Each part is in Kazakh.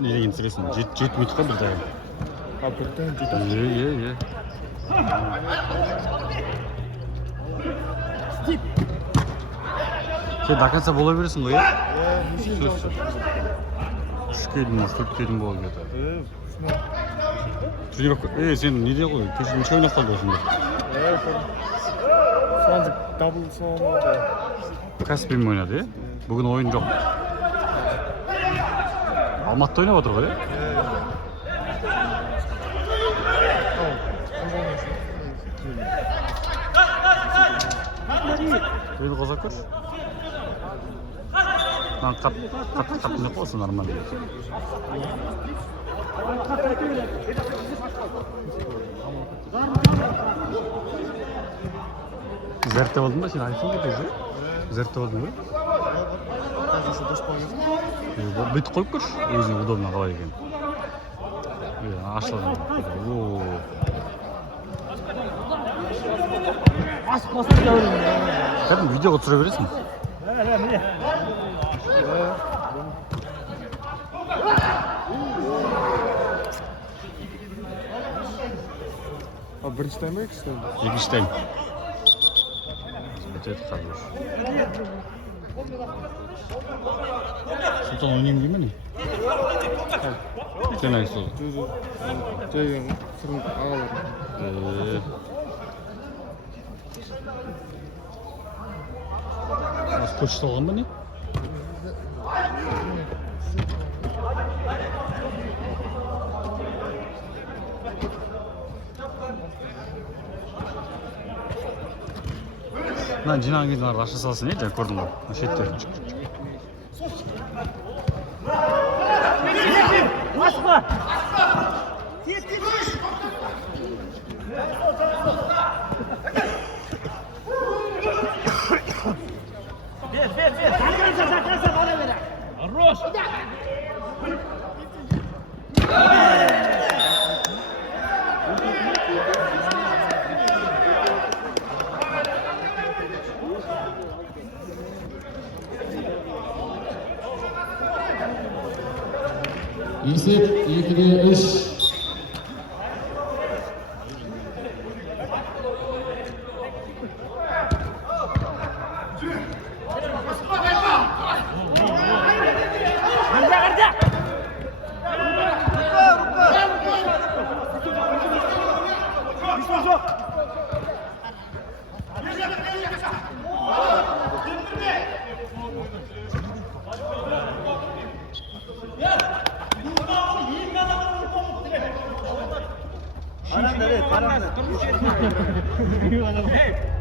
Ne degin сіресін? 7 минут қой бірді. А бірден жеті. Е. Сен до конца бола бересің ғой, Үшке дейін, төртке дейін бола береді. Тренировка... сен неде ғой? Кеше неше ойнап қалды осында? Соңғы дабыл соңғы. Каспиймен ойнады, Бүгін ойын жоқ. Алматыда ойнап отыр ғой, Beni kozak koş. Lan kat ne olsun normal. Zertte oldun da şimdi iPhone getirdi. Zertte oldun mu? Бүйтіп қойып көрші, өзіне удобно қалай екен. Ашылған. Кәдім видеоға түсіре бересің? Міне. Бірінші тайм ба, екінші тайм? Екінші тайм. Өтеді қазір. Сұлтан ойнайын дейме не? Сен айтып сол. Жай сырын ағалар. Аз көшті алған ба не? Мына жинаған кезде аша салсын еді, көрдің ғой, шеттерін. Басма! Ver. Zaten bana ver. Arroz. Есеп 2'de 3.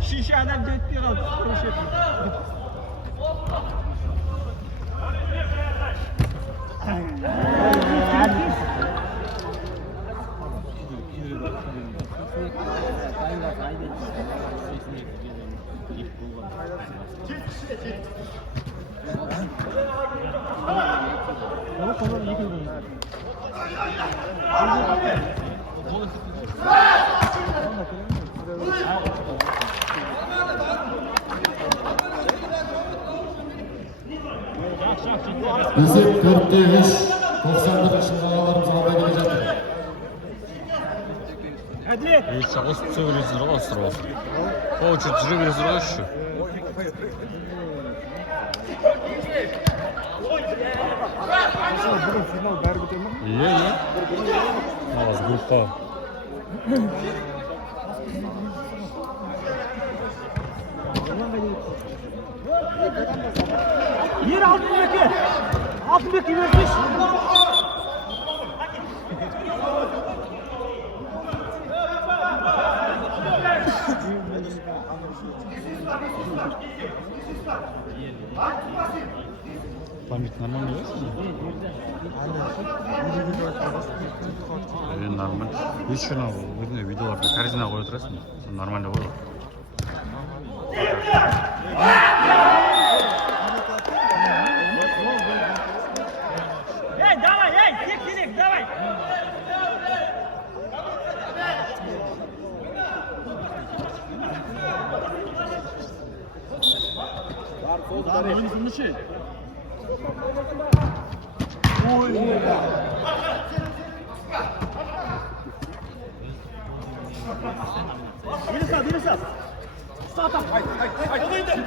Şişe adam ciddi kaldı. Есеп 4'te 3. 91 жылғаларымыз алда келе жатыр. Шағыз түсе бересіздер ғой, астыр болсын. Жүріп жүре бересіздер ғой, үші. Бүгін финал бәрі бітер ма? Иә. Аз группа. Yer Altındaki vermiş. Память нормально есть? Нормально. Еще на видеоларда корзина қойып отырасың. Нормально болады. Давай!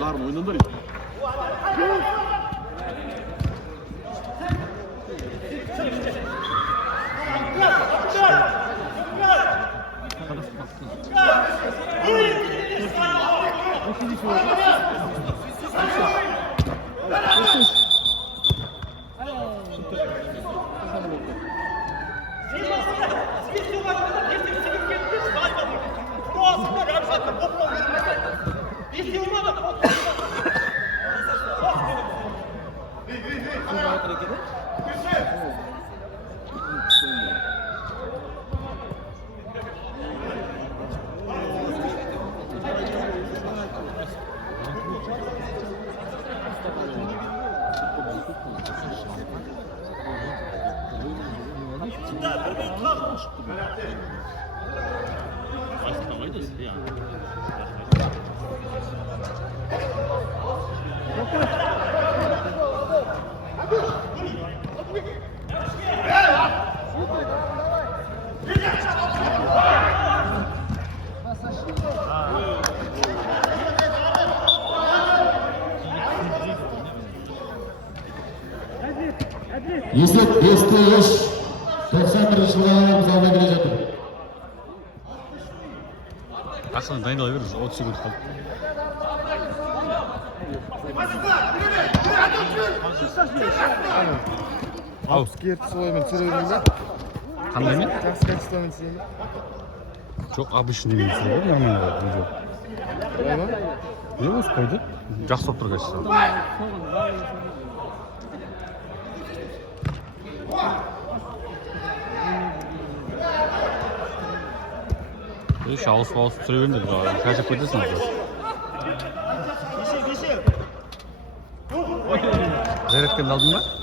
Darın oyununda Yusuf 5'te 3. 91 yıllarımız almaya gelecek. Aslında dayın alabiliriz. 30 sekund kaldı. Ау. Слоймен түсіремін бе? Қандай мен? Жақсы качествомен түсіремін. Жоқ, обычный мен түсіреді ғой, нормально видео. Олай ма? Өз қойды. Жақсы болып тұр качество. Ауысып түсіре беріңдер, қажап кетесіңдер. Зарядканы алдың ба?